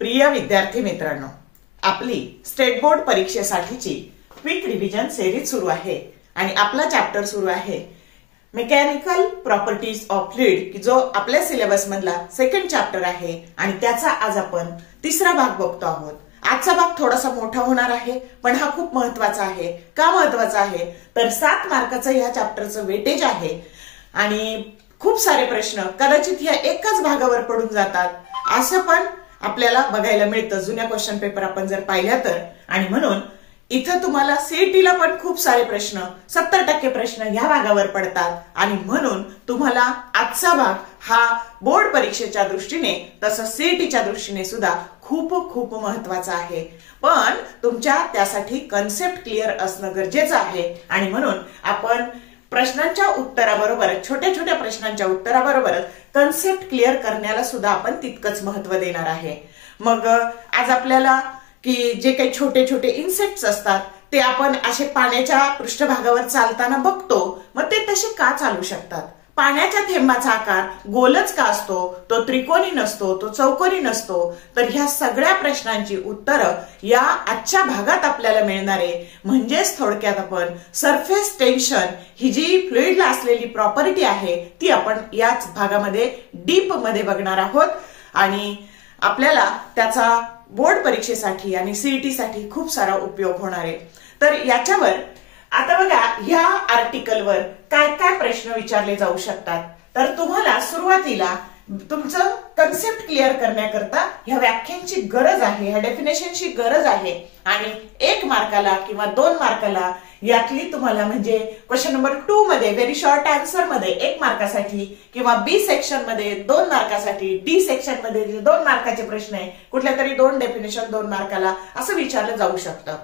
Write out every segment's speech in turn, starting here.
प्रिय विद्यार्थी मित्रांनो, आपली स्टेट बोर्ड परीक्षेसाठीची क्विक रिव्हिजन सिरीज सुरू आहे आणि आपला चॅप्टर सुरू आहे मेकॅनिकल प्रॉपर्टीज ऑफ फ्लुइड, जो आपल्या सिलेबस मधला सेकंड चॅप्टर आहे आणि त्याचा आज आपण तिसरा भाग बघतो आहोत। आजचा भाग थोडासा मोठा होणार आहे, पण हा खूप महत्त्वाचा आहे। का महत्त्वाचा आहे तर 7 मार्काचं ह्या चॅप्टरचं वेटेज आहे आणि खूप सारे प्रश्न कदाचित ह्या एकाच भागावर पडून जातात असं पण आपल्याला बघायला मिळतं जुन्या क्वेश्चन पेपर आपण जर पाहिल्या तर। आणि म्हणून इथं तुम्हाला सीईटीला पण खूप सारे प्रश्न 70% प्रश्न ह्या भागावर पडतात आणि म्हणून तुम्हाला आजचा भाग हा बोर्ड परीक्षेच्या दृष्टीने तसंच सीईटीच्या दृष्टीने सुद्धा खूप खूप महत्त्वाचा आहे। पण तुमच्या त्यासाठी कन्सेप्ट क्लिअर असणं गरजेचं आहे आणि म्हणून आपण प्रश्नांच्या उत्तराबरोबर छोट्या छोट्या प्रश्नांच्या उत्तराबरोबर कन्सेप्ट क्लिअर करण्याला सुद्धा आपण तितकंच महत्त्व देणार आहे। मग आज आपल्याला की जे काही छोटे छोटे इन्सेक्ट्स असतात ते आपण असे पाण्याच्या पृष्ठभागावर चालताना बघतो, मग ते तसे का चालू शकतात? पाण्याच्या थेंबाचा आकार गोलच का असतो, तो त्रिकोणी नसतो, तो चौकोनी नसतो? तर ह्या सगळ्या प्रश्नांची उत्तरं या आजच्या भागात आपल्याला मिळणार आहे। म्हणजेच थोडक्यात आपण सरफेस टेन्शन ही जी फ्लुइडला असलेली प्रॉपर्टी आहे ती आपण याच भागामध्ये डीप मध्ये बघणार आहोत आणि आपल्याला त्याचा बोर्ड परीक्षेसाठी आणि सीईटी साठी खूप सारा उपयोग होणार आहे। तर याच्यावर आता बघा ह्या आर्टिकलवर काय काय प्रश्न विचारले जाऊ शकतात। तर तुम्हाला सुरुवातीला तुमचं कन्सेप्ट क्लिअर करण्याकरता ह्या व्याख्यांची गरज आहे, ह्या डेफिनेशनची गरज आहे आणि 1 मार्काला किंवा 2 मार्काला यातली तुम्हाला म्हणजे क्वेश्चन नंबर 2 मध्ये व्हेरी शॉर्ट आन्सर मध्ये 1 मार्कासाठी किंवा बी सेक्शन मध्ये 2 मार्कासाठी, डी सेक्शन मध्ये जे 2 मार्काचे प्रश्न आहे कुठल्या तरी 2 डेफिनेशन 2 मार्काला असं विचारलं जाऊ शकतं।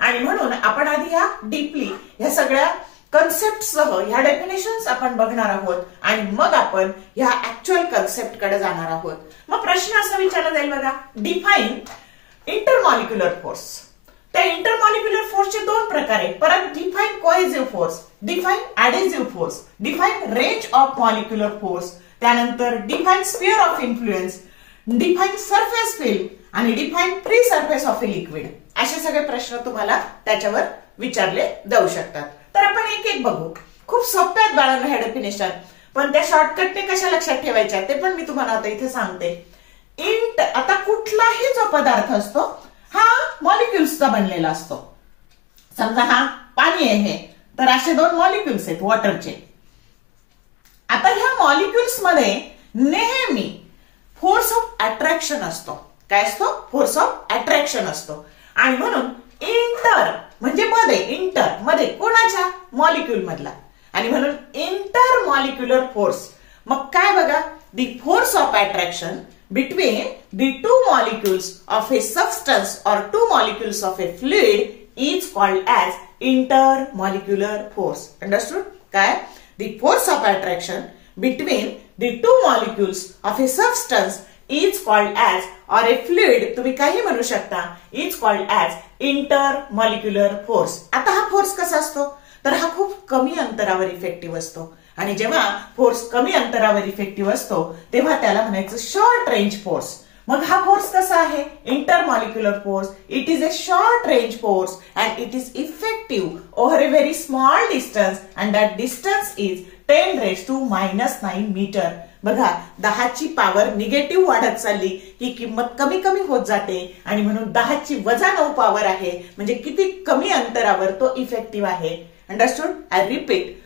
आणि म्हणून आपण आधी ह्या डीपली ह्या सगळ्या कन्सेप्ट सह ह्या डेफिनेशन्स आपण बघणार आहोत आणि मग आपण ह्या ऍक्च्युअल कन्सेप्ट कडे जाणार आहोत। मग प्रश्न असा विचारला जाईल बघा, डिफाइन इंटरमॉलिक्युलर फोर्स। त्या इंटरमॉलिक्युलर फोर्सचे 2 प्रकार आहेत। परत define cohesive force, define adhesive force, define range of molecular force, त्यानंतर define sphere of influence, define surface field आणि define free surface of a liquid. असे सगळे प्रश्न तुम्हाला त्याच्यावर विचारले जाऊ शकतात। तर आपण एक एक बघू। खूप सोप्या आहेत बाळांनो ह्या डेफिनेशन, पण त्या शॉर्टकटने कशा लक्षात ठेवायच्या ते पण मी तुम्हाला आता इथे सांगते। आता कुठलाही जो पदार्थ असतो हा मॉलिक्युल्सचा बनलेला असतो। समजा हा पाणी आहे तर असे 2 मॉलिक्युल्स आहेत वॉटरचे। आता ह्या मॉलिक्युल्स मध्ये नेहमी फोर्स ऑफ अट्रॅक्शन असतो। काय असतो? फोर्स ऑफ अट्रॅक्शन असतो आणि म्हणून इंटर म्हणजे मध्ये कोणाच्या? मॉलिक्युल मधला आणि म्हणून इंटर मॉलिक्युलर फोर्स। मग काय बघा, the force of attraction between the 2 molecules of a substance or 2 molecules of a fluid is called as intermolecular force. Understood? काय? The force of attraction between the 2 molecules of a substance is called as or a fluid तुम्ही काही म्हणू शकता is called as intermolecular force. आता हा force कसा असतो तर हा खूप कमी अंतरावर इफेक्टिव्ह असतो आणि जेव्हा फोर्स कमी अंतरावर इफेक्टिव्ह असतो तेव्हा त्याला म्हणायचं शॉर्ट रेंज फोर्स। मग हा फोर्स कसा आहे? Intermolecular force. It is a short range force and it is effective over a very small distance and that distance is 10⁻⁹ metre. बघा 10ची पॉवर निगेटिव्ह वाढत चालली की किंमत कमी कमी होत जाते आणि म्हणून 10ची -9 पॉवर आहे म्हणजे किती कमी अंतरावर तो इफेक्टिव्ह आहे। Understood? I repeat,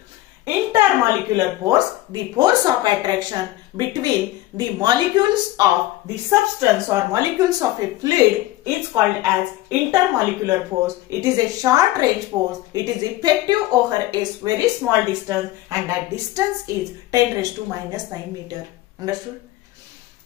intermolecular force, the force of attraction between the molecules of the substance or molecules of a fluid is called as intermolecular force. It is a short range force. It is effective over a very small distance and that distance is 10⁻⁹ meter. Understood?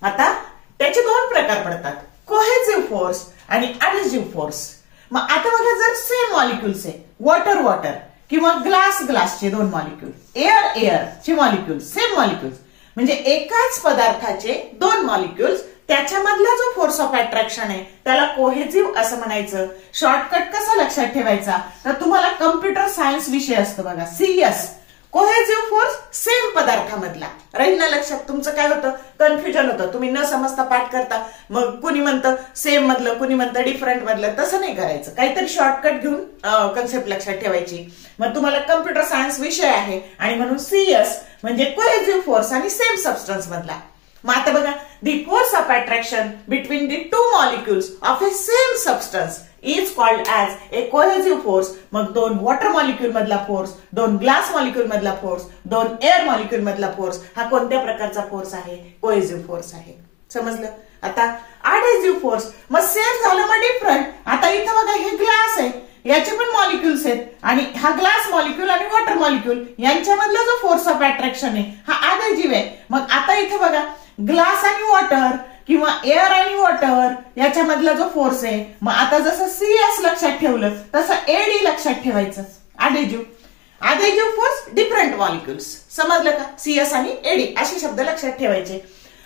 आता त्याचे 2 प्रकार पडतात, cohesive force आणि ऍडेसिव्ह force. मग आता बघा जर same molecules आहे, वॉटर किंवा ग्लासचे 2 मॉलिक्युल, एअर चे मॉलिक्युल, सेम मॉलिक्युल्स म्हणजे एकाच पदार्थाचे 2 मॉलिक्युल्स त्याच्यामधला जो फोर्स ऑफ अट्रॅक्शन आहे त्याला कोहेसिव्ह असं म्हणायचं. शॉर्टकट कसा लक्षात ठेवायचा, तर तुम्हाला कम्प्युटर सायन्स विषय असतो बघा, CS, कोहेसिव्ह फोर्स सेम पदार्थामधला. राहील ना लक्षात? तुमचं काय होतं, कन्फ्युजन होतं, तुम्ही न समजता पाठ करता, मग कुणी म्हणतं सेम मधलं, कुणी म्हणतं डिफरंट मधलं. तसं नाही करायचं, काहीतरी शॉर्टकट घेऊन कन्सेप्ट लक्षात ठेवायची. मग तुम्हाला कम्प्युटर सायन्स विषय आहे आणि म्हणून CS म्हणजे कोहेसिव्ह फोर्स आणि सेम सबस्टन्स मधला. मग आता बघा, the force of attraction between the two molecules of A same substance is called as a cohesive force. मग दोन वॉटर मॉलिक्युल मधला फोर्स, दोन ग्लास मॉलिक्युल मधला फोर्स, दोन एअर मॉलिक्युल मधला फोर्स, हा कोणत्या प्रकारचा फोर्स आहे, कोहेसिव्ह फोर्स आहे. समजलं? आता अडहेसिव्ह फोर्स, मग सेम झालं मग डिफरंट. आता इथं बघा, हे ग्लास आहे, याचे पण मॉलिक्युल्स आहेत आणि हा ग्लास मॉलिक्युल आणि वॉटर मॉलिक्युल यांच्यामधला जो फोर्स ऑफ अट्रॅक्शन आहे हा अडहेसिव्ह आहे. मग आता इथं बघा, ग्लास आणि वॉटर किंवा एअर आणि वॉटर याच्यामधला जो फोर्स आहे, मग आता जसं CS लक्षात ठेवलं तसं AD लक्षात ठेवायचं. Adhesive force different molecules. समजलं का? CS आणि AD असे शब्द लक्षात ठेवायचे.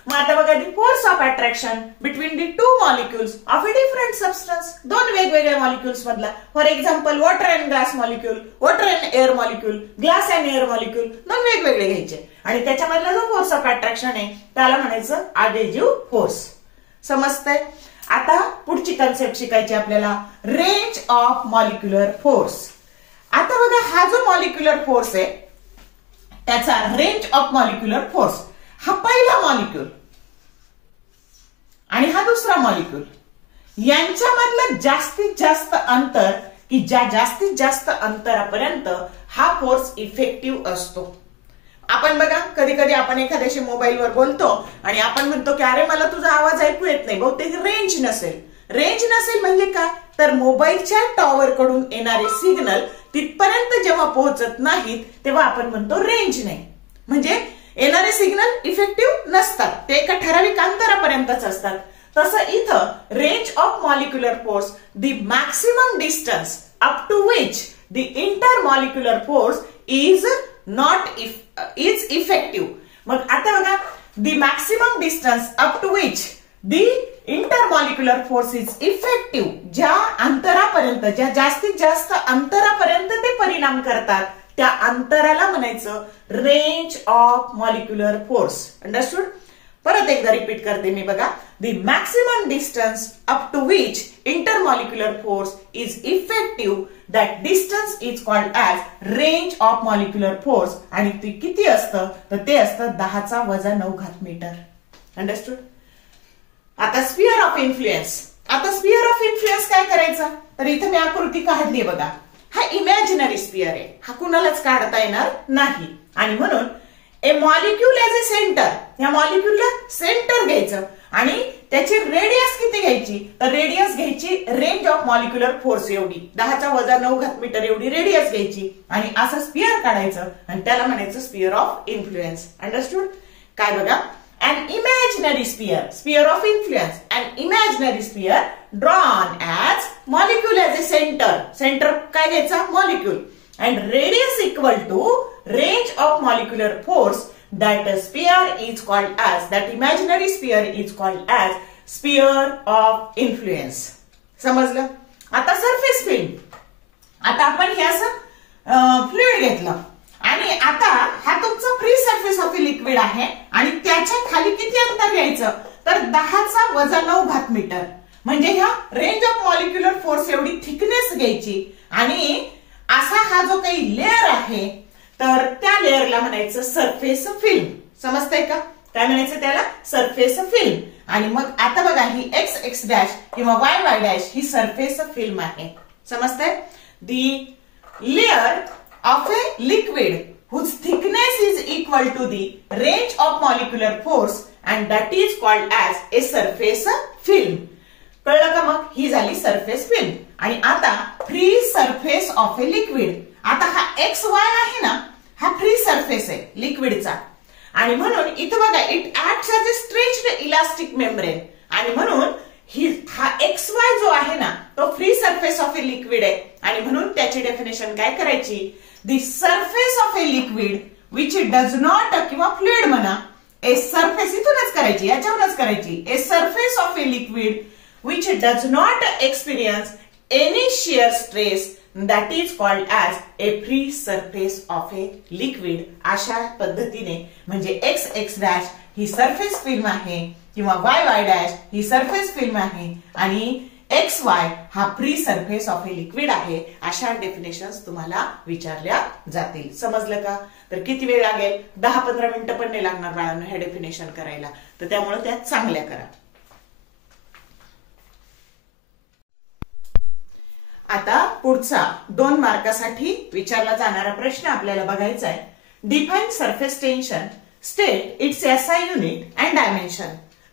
मग आता बघा, the force of attraction between the two molecules of A different substance, दोन वेगवेगळ्या मॉलिक्युल्स मधला. For example, water and glass molecule, water and air molecule, glass and air molecule, दोन वेगवेगळे घ्यायचे आणि त्याच्यामधला जो फोर्स ऑफ अट्रॅक्शन आहे त्याला म्हणायचं अडहेसिव्ह फोर्स. समजतंय? आता पुढची कन्सेप्ट शिकायची आपल्याला, रेंज ऑफ मॉलिक्युलर फोर्स. आता बघा, हा जो मॉलिक्युलर फोर्स आहे त्याचा रेंज ऑफ मॉलिक्युलर फोर्स, हा पहिला मॉलिक्युल आणि हा दुसरा मॉलिक्युल यांच्यामधलं जास्तीत जास्त अंतर, की ज्या जास्तीत जास्त अंतरापर्यंत हा फोर्स इफेक्टिव्ह असतो. आपण बघा, कधी कधी आपण एखाद्याशी मोबाईलवर बोलतो आणि आपण म्हणतो की अरे मला तुझा आवाज ऐकू येत नाही, बहुतेक रेंज नसेल. रेंज नसेल म्हणजे काय, तर मोबाईलच्या टॉवर कडून येणारे सिग्नल तिथपर्यंत जेव्हा पोहोचत नाहीत तेव्हा आपण म्हणतो रेंज नाही. म्हणजे येणारे सिग्नल इफेक्टिव्ह नसतात, ते एका ठराविक अंतरापर्यंतच असतात. तसं इथं range of molecular force, the maximum distance up to which the intermolecular force is effective. मग आता बघा, the maximum distance up to which the intermolecular force is effective, ज्या अंतरापर्यंत, ज्या जास्तीत जास्त अंतरापर्यंत ते परिणाम करतात त्या अंतराला म्हणायचं range of molecular force. Understood? परत एकदा रिपीट करते मी बघा, the maximum distance up to which intermolecular force is effective, that distance is called as range of molecular force. आणि ते किती असतं, तर ते असतं 10⁻⁹ मीटर. अंडरस्टूड? आता स्फिअर ऑफ इन्फ्लुएन्स. आता स्फिअर ऑफ इन्फ्लुएन्स काय करायचा, तर इथे मी आकृती काढली बघा. हा इमॅजिनरी स्फिअर आहे, हा कुणालाच काढता येणार नाही आणि म्हणून ए मॉलिक्यूल एज ए सेंटर, या मॉलिक्यूलला सेंटर घ्यायचं आणि त्याची रेडियस किती घ्यायची, तर रेडियस घ्यायची रेंज ऑफ मॉलिक्युलर फोर्स एवढी, 10⁻⁹ मीटर एवढी रेडियस घ्यायची आणि असं स्फिअर काढायचं आणि त्याला म्हणायचं स्फिअर ऑफ इन्फ्लुएन्स. अंडरस्टूड? काय बघा, an imaginary sphere of influence, an imaginary sphere drawn as molecule as a center काय घ्यायचा, molecule, and radius equal to range of molecular force, that sphere is called as, that imaginary sphere is called as sphere of influence. समजलं? आता surface field. आता आपण हे असं fluid घेतलं आणि आता हा तुमचा free surface of a liquid आहे आणि त्याच्या खाली किती अंतर घ्यायचं, तर 10⁻⁹ मीटर. म्हणजे ह्या रेंज ऑफ मॉलिक्युलर फोर्स एवढी थिकनेस घ्यायची आणि असा हा जो काही लेअर आहे तर त्या लेअरला म्हणायचं सरफेस फिल्म. समजतंय का? काय म्हणायचं त्याला, सरफेस फिल्म. आणि मग आता बघा, ही XX' किंवा YY' ही सरफेस फिल्म आहे. समजतंय? दी layer of a liquid whose thickness is equal to the range of molecular force and that is called as a surface film. कळलं का? मग ही झाली सरफेस फिल्म. आणि आता free surface of a liquid. आता हा XY आहे ना, हा फ्री सरफेस आहे लिक्विडचा आणि म्हणून इथं बघा, it acts as a stretched elastic membrane आणि म्हणून हा XY जो आहे ना तो free surface of a liquid आहे आणि म्हणून त्याची डेफिनेशन काय करायची, the surface of a liquid which does not, किंवा फ्लुइड म्हणा, ए सरफेस इथूनच करायची, याच्यावरच करायची. A surface of a liquid which does not experience any shear stress that is called as a free surface of a liquid. अशा पद्धतीने म्हणजे x dash ही surface film आहे किंवा y डॅश ही सरफेस फिल्म आहे आणि XY हा free surface of a liquid आहे. अशा डेफिनेशन्स तुम्हाला विचारल्या जातील. समजलं का? तर किती वेळ लागेल? 10-15 मिनिटं पण नाही लागणार बाळांनो हे डेफिनेशन करायला. तर त्यामुळे त्या चांगल्या करा. आता पुढचा 2 मार्कासाठी विचारला जाणारा प्रश्न आपल्याला बघायचा आहे. Define surface tension, state it's SI unit and dimension.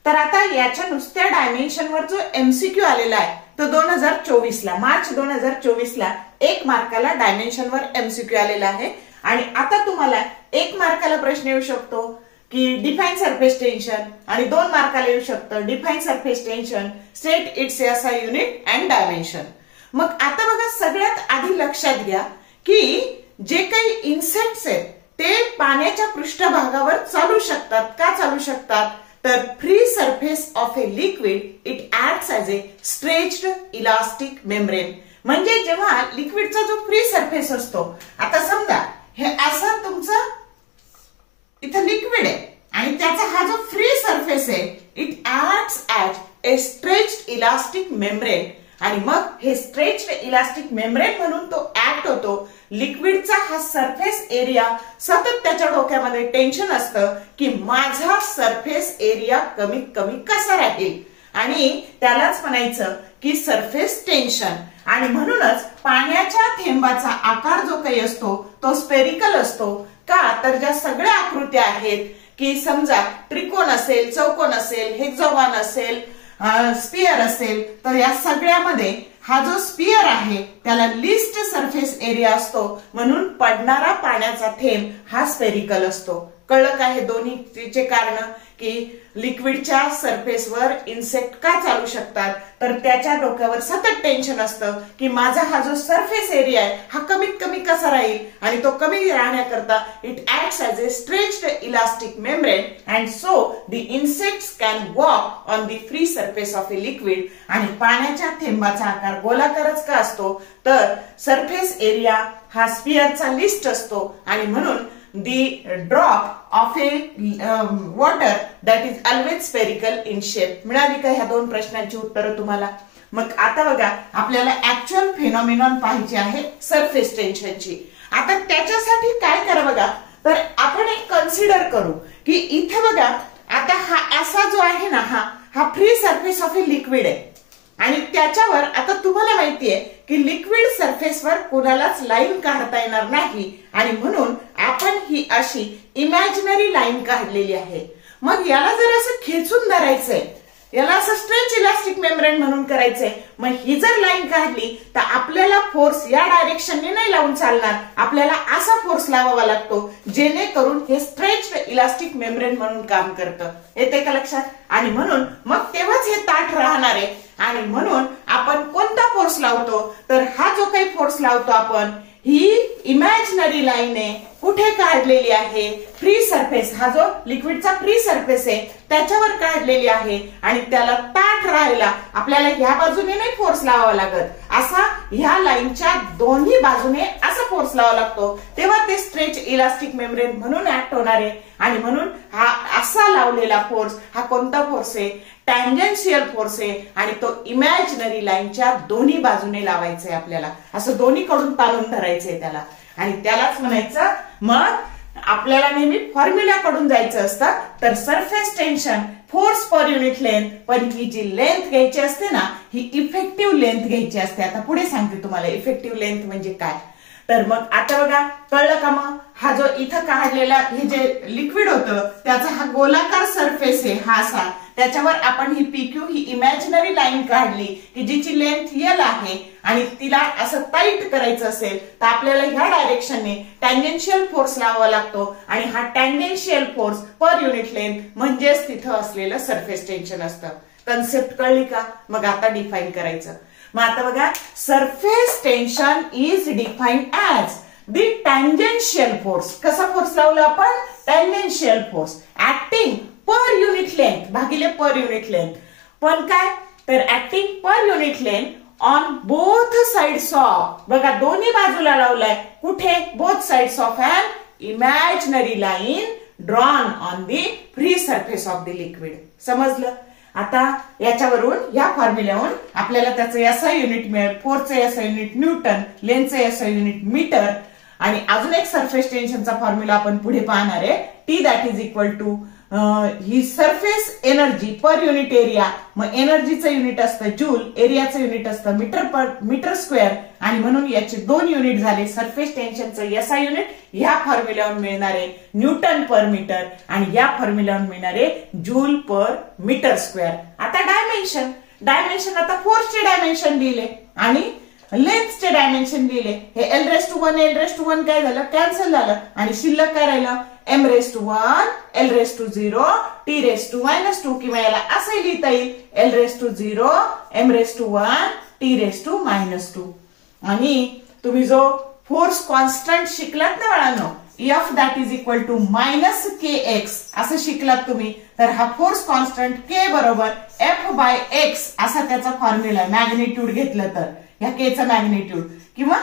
तर आता याच्या नुसत्या डायमेन्शनवर जो MCQ आलेला आहे तो 2024 ला मार्च 2024 ला 1 मार्काला डायमेन्शनवर MCQ आलेला आहे. आणि आता तुम्हाला 1 मार्काला प्रश्न येऊ शकतो की डिफाइन सरफेस टेन्शन आणि 2 मार्काला येऊ शकतं define surface tension, state it's SI unit and dimension. मग आता बघा सगळ्यात आधी लक्षात घ्या की जे काही इन्सेक्ट्स आहेत ते पाण्याच्या पृष्ठभागावर चालू शकतात. का चालू शकतात? तर free surface of a liquid it acts as a stretched elastic membrane. म्हणजे जेव्हा लिक्विडचा जो फ्री सरफेस असतो, आता समजा हे असं तुमचं इथं लिक्विड आहे आणि त्याचा हा जो फ्री सरफेस आहे it acts as a stretched elastic membrane. आणि मग हे स्ट्रेच्ड इलास्टिक मेम्ब्रेन म्हणून तो ऍक्ट होतो. लिक्विडचा हा सरफेस एरिया सतत त्याच्या डोक्यामध्ये टेन्शन असतं की माझा सरफेस एरिया कमीत कमी कसा राहील आणि त्यालाच म्हणायचं की सरफेस टेन्शन. आणि म्हणूनच पाण्याच्या थेंबाचा आकार जो काही असतो तो स्पेरिकल असतो. का? तर ज्या सगळ्या आकृत्या आहेत की समजा त्रिकोण असेल, चौकोन असेल, हेक्सागॉन असेल, स्पियर असेल, तर या सगळ्यामध्ये हा जो स्पियर आहे त्याला लिस्ट सरफेस एरिया असतो म्हणून पडणारा पाण्याचा थेंब हा स्पेरिकल असतो. कळलं का? हे दोन्हीचे कारण की लिक्विडच्या सरफेसवर इन्सेक्ट का चालू शकतात तर त्याच्या डोक्यावर सतत टेन्शन असतं की माझा हा जो सरफेस एरिया आहे हा कमीत कमी कसा राहील आणि तो कमी राहण्याकरता it acts as a stretched elastic membrane and so the insects can walk on the free surface of a liquid. आणि पाण्याच्या थेंबाचा आकार गोलाकारच का असतो तर सरफेस एरिया हा स्पियरचा लिस्ट असतो आणि म्हणून the drop of a water that is always spherical in shape. मिळाली का ह्या 2 प्रश्नांची उत्तरं तुम्हाला? मग आता बघा आपल्याला ऍक्च्युअल फेनॉमिनॉन पाहिजे आहे सरफेस टेन्शनची. आता त्याच्यासाठी काय करा बघा, तर आपण एक कन्सिडर करू की इथे बघा आता हा असा जो आहे ना हा free surface of a liquid आहे आणि त्याच्यावर आता तुम्हाला माहितीये की लिक्विड सरफेसवर कोणालाच लाईन काढता येणार नाही आणि म्हणून आपण ही अशी इमॅजिनरी लाईन काढलेली आहे. मग याला जर असं खेचून धरायचंय, याला असं स्ट्रेच इलास्टिक मेम्ब्रेन म्हणून करायचंय. मग ही जर लाईन काढली तर आपल्याला फोर्स या डायरेक्शनने नाही लावून चालणार, आपल्याला असा फोर्स लावावा लागतो जेणेकरून हे स्ट्रेच्ड इलास्टिक मेम्ब्रेन म्हणून काम करतं. येते का लक्षात? आणि म्हणून मग तेव्हाच हे ताठ राहणार आहे. आणि म्हणून आपण कोणता फोर्स लावतो तर हा जो काही फोर्स लावतो आपण ही इमॅजिनरी लाईन आहे कुठे काढलेली आहे? फ्री सरफेस, हा जो लिक्विडचा फ्री सरफेस आहे त्याच्यावर काढलेली आहे आणि त्याला ताठ राहायला आपल्याला ह्या बाजूने नाही फोर्स लावावा लागत, असा ह्या लाईनच्या दोन्ही बाजूने असा फोर्स लावावा लागतो. तेव्हा ते स्ट्रेच इलास्टिक मेम्ब्रेन म्हणून ऍक्ट होणार आहे. आणि म्हणून हा असा लावलेला फोर्स हा कोणता फोर्स आहे? टँजेन्शियल फोर्स आहे आणि तो इमॅजिनरी लाईनच्या दोन्ही बाजूने लावायचा आहे आपल्याला. असं दोन्हीकडून ताणून धरायचंय त्याला आणि त्यालाच म्हणायचं. मग आपल्याला नेहमी फॉर्म्युलाकडून जायचं असतं. तर सरफेस टेन्शन फोर्स पर युनिट लेंथ, पण ही जी लेंथ घ्यायची असते ना ही इफेक्टिव्ह लेंथ घ्यायची असते. आता पुढे सांगते तुम्हाला इफेक्टिव्ह लेंथ म्हणजे काय. तर मग आता बघा कळलं का? मग हा जो इथं काढलेला हे जे लिक्विड होतं त्याचा हा गोलाकार सरफेस आहे हा असा, त्याच्यावर आपण ही PQ ही इमॅजिनरी लाईन काढली की जिची लेंथ L आहे आणि तिला असं टाईट करायचं असेल तर आपल्याला ह्या डायरेक्शनने टँजेन्शियल फोर्स लावावा लागतो आणि हा टँजेन्शियल फोर्स पर युनिट लेंथ म्हणजेच तिथं असलेलं सरफेस टेन्शन असतं. कन्सेप्ट कळली का? मग आता डिफाइन करायचं. मग आता बघा surface tension is defined as the tangential force. कसा फोर्स लावला आपण? Tangential force acting per unit length भागिले पर युनिट लेंथ. पण काय तर acting per unit length on both sides of, बघा दोन्ही बाजूला लावलाय. कुठे? Both sides of an imaginary line drawn on the free surface of the liquid. समजलं? आता याच्यावरून या फॉर्म्युल्यावरून आपल्याला त्याचं SI युनिट मिळेल. फोर्सचं SI युनिट न्यूटन, लेंथचं SI युनिट मीटर, आणि अजून एक सरफेस टेन्शनचा फॉर्म्युला आपण पुढे पाहणार आहे. T that is equal to ही surface energy per unit area. मग एनर्जीचं युनिट असतं जूल, एरियाचं युनिट असतं मीटर स्क्वेअर, आणि म्हणून याचे दोन युनिट झाले. सरफेस टेन्शनचं SI युनिट या फॉर्म्युल्यावरून मिळणारे न्यूटन पर मीटर, आणि या फॉर्म्युल्यावरून मिळणारे जूल पर मीटर स्क्वेअर. आता डायमेन्शन आता फोर्सचे डायमेन्शन लिहिले आणि लेंथचे डायमेन्शन लिहिले. हे L⁻⁴ काय झालं? कॅन्सल झालं, आणि शिल्लक काय राहिलं? m⁻⁴, L⁻�0, T⁻⁻2, किंवा याला असे लिहिता येईल L⁻�0, m⁻⁴, T⁻⁻2. आणि तुम्ही जो फोर्स कॉन्स्टंट शिकलात ना बाळांनो, F that is equal to -kx असं शिकलात तुम्ही. तर हा फोर्स कॉन्स्टंट K बरोबर F/x असा त्याचा फॉर्म्युला आहे. मॅग्निट्यूड घेतलं तर ह्या K चं मॅग्निट्यूड, किंवा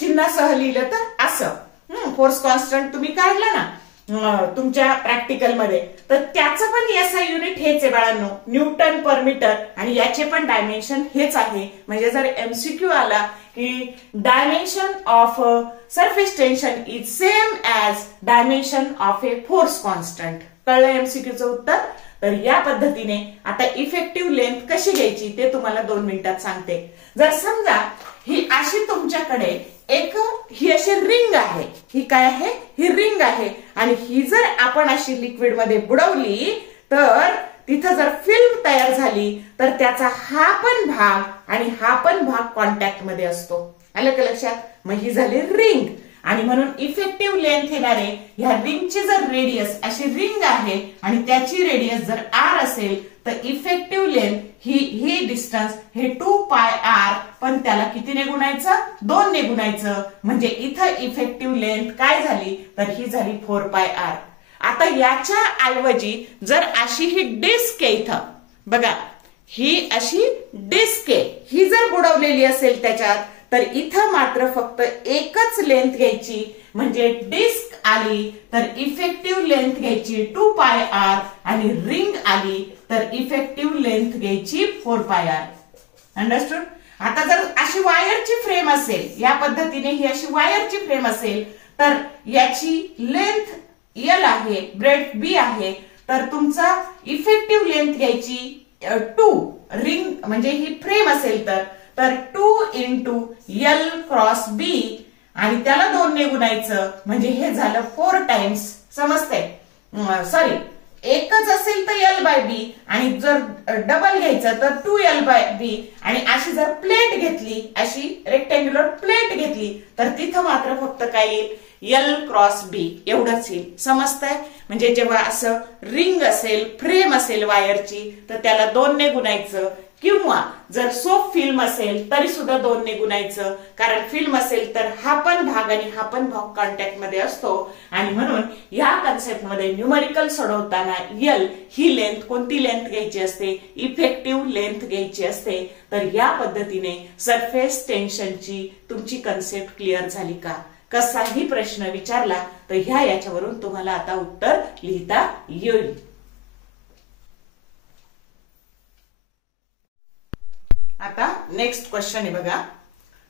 चिन्हासह लिहिलं तर असं. फोर्स कॉन्स्टंट तुम्ही काढला ना तुमच्या प्रॅक्टिकल मध्ये, तर त्याचं पण SI युनिट हेच आहे बाळांनो, न्यूटन पर मीटर, आणि याचे पण डायमेन्शन हेच आहे. म्हणजे जर MCQ आला की dimension of surface tension is same as dimension of a force constant. कळलं MCQचं उत्तर? तर या पद्धतीने आता इफेक्टिव्ह लेंथ कशी घ्यायची ते तुम्हाला 2 मिनिटात सांगते. जर समजा ही अशी तुमच्याकडे ही अशी रिंग आहे, ही काय आहे? ही रिंग आहे, आणि ही जर आपण अशी लिक्विड मध्ये बुडवली तर तिथं जर फिल्म तयार झाली तर त्याचा हा पण भाग आणि हा पण भाग कॉन्टॅक्ट मध्ये असतो. आलं का लक्षात? मग ही झाली रिंग, आणि म्हणून इफेक्टिव्ह लेंथ येणारे ह्या रिंगची जर रेडियस अशी रिंग आहे आणि त्याची रेडियस जर r असेल तर इफेक्टिव्ह लेंथ ही डिस्टन्स हे 2πr, पण त्याला कितीने गुणायचं? 2 ने गुणायचं. म्हणजे इथं इफेक्टिव्ह लेंथ काय झाली? तर ही झाली 4πr. आता याच्या ऐवजी जर अशी ही डिस्क आहे इथं, बघा ही अशी डिस्क आहे, ही जर बुडवलेली असेल त्याच्यात, तर इथं मात्र फक्त एकच लेंथ घ्यायची. म्हणजे डिस्क आली तर इफेक्टिव्ह लेंथ घ्यायची 2πr, आणि रिंग आली तर इफेक्टिव्ह लेंथ घ्यायची 4πr. अंडरस्टूड? आता जर अशी वायरची फ्रेम असेल, या पद्धतीने ही अशी वायरची फ्रेम असेल, तर याची लेंथ L आहे, ब्रेड्थ B आहे, तर तुमचा इफेक्टिव्ह लेंथ घ्यायची 2. रिंग म्हणजे ही फ्रेम असेल तर 2 × L × B, आणि त्याला 2 ने गुणायचं. म्हणजे हे झालं 4 टाइम्स. समजतंय? सॉरी, एकच असेल तर L/B, आणि जर डबल घ्यायचं तर 2L/B, आणि अशी जर प्लेट घेतली, अशी रेक्टँग्युलर प्लेट घेतली, तर तिथं मात्र फक्त काय येईल? L × B एवढंच येईल. समजतंय? म्हणजे जेव्हा असं रिंग असेल, फ्रेम असेल वायरची, तर त्याला 2 ने गुणायचं, किंवा जर सोप फिल्म असेल तरी सुद्धा 2 ने गुणायचं. कारण फिल्म असेल तर हा पण भाग आणि हा पण भाग कॉन्टॅक्ट मध्ये असतो, आणि म्हणून या कन्सेप्ट मध्ये न्यूमरिकल सोडवताना L ही लेंथ कोणती लेंथ घ्यायची असते? इफेक्टिव्ह लेंथ घ्यायची असते. तर या पद्धतीने सरफेस टेन्शनची तुमची कन्सेप्ट क्लिअर झाली का? कसाही प्रश्न विचारला तर याच्यावरून तुम्हाला आता उत्तर लिहिता येईल. आता नेक्स्ट क्वेश्चन आहे बघा.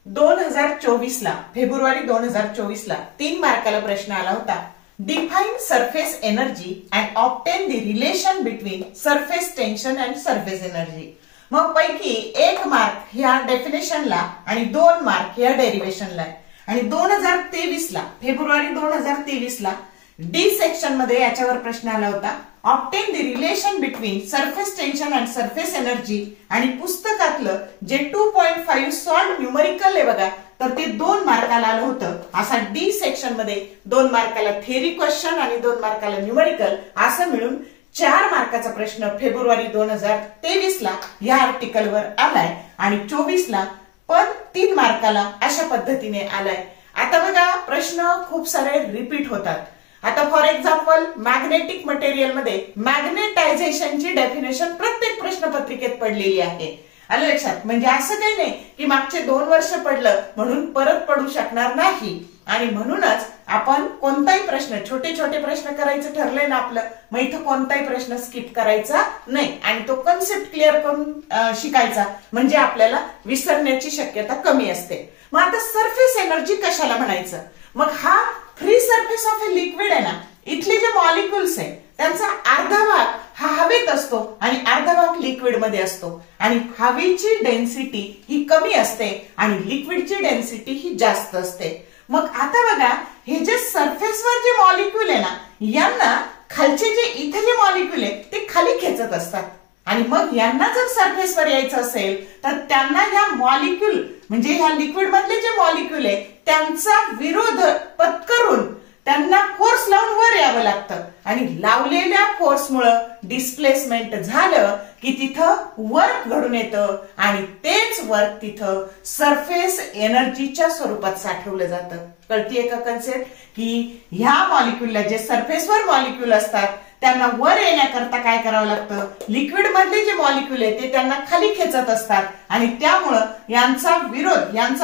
2024 ला, फेब्रुवारी 2024 ला 3 मार्काला प्रश्न आला होता. Define surface energy and obtain the relation between surface tension and surface energy. मग पैकी 1 मार्क ह्या डेफिनेशनला आणि 2 मार्क ह्या डेरिव्हेशनला आहे. आणि 2023 ला, फेब्रुवारी 2023 ला डी सेक्शन मध्ये याच्यावर प्रश्न आला होता. Obtain the relation between surface tension and surface energy, आणि पुस्तकातलं जे 2.5 सॉल्व न्यूमरिकल आहे बघा, तर ते 2 मार्काला आलं होतं. असा डी सेक्शन मध्ये 2 मार्काला थेरी क्वेश्चन आणि 2 मार्काला न्यूमरिकल, असं मिळून 4 मार्काचा प्रश्न फेब्रुवारी 2023 ला या आर्टिकलवर आलाय, आणि 24 ला पण 3 मार्काला अशा पद्धतीने आलाय. आता बघा प्रश्न खूप सारे रिपीट होतात. आता फॉर एक्झाम्पल मॅग्नेटिक मटेरियल मध्ये मॅग्नेटायझेशनची डेफिनेशन प्रत्येक प्रश्नपत्रिकेत पडलेली आहे. आलं लक्षात? म्हणजे असं काही नाही की मागचे 2 वर्ष पडलं म्हणून परत पडू शकणार नाही. आणि म्हणूनच आपण कोणताही प्रश्न, छोटे छोटे प्रश्न करायचं ठरलंय ना आपलं, मग इथं कोणताही प्रश्न स्किप करायचा नाही आणि तो कन्सेप्ट क्लिअर करून शिकायचा, म्हणजे आपल्याला विसरण्याची शक्यता कमी असते. मग आता सरफेस एनर्जी कशाला म्हणायचं? मग हा free surface of a liquid आहे ना, इथले जे मॉलिक्युल्स आहे त्यांचा अर्धा भाग हा हवेत असतो आणि अर्धा भाग लिक्विड मध्ये असतो. आणि हवेची डेन्सिटी ही कमी असते आणि लिक्विडची डेन्सिटी ही जास्त असते. मग आता बघा, हे जे सरफेसवर जे मॉलिक्युल आहे ना, यांना खालचे जे इथे जे मॉलिक्युल आहे ते खाली खेचत असतात. आणि मग यांना जर सरफेसवर यायचं असेल तर त्यांना ह्या मॉलिक्युल म्हणजे ह्या लिक्विड मधले जे मॉलिक्युल आहे त्यांचा विरोध पत्करून त्यांना फोर्स लावून वर यावं लागतं. आणि लावलेल्या फोर्समुळे डिस्प्लेसमेंट झालं की तिथं वर्क घडून येतं आणि तेच वर्क तिथं सरफेस एनर्जीच्या स्वरूपात साठवलं जातं. कळतीये का कन्सेप्ट? की ह्या मॉलिक्युलला जे सरफेसवर मॉलिक्युल असतात त्यांना वर येण्याकरता काय करावं लागतं? लिक्विड मधले जे मॉलिक्युल आहे ते त्यांना खाली खेचत असतात आणि त्यामुळं यांचा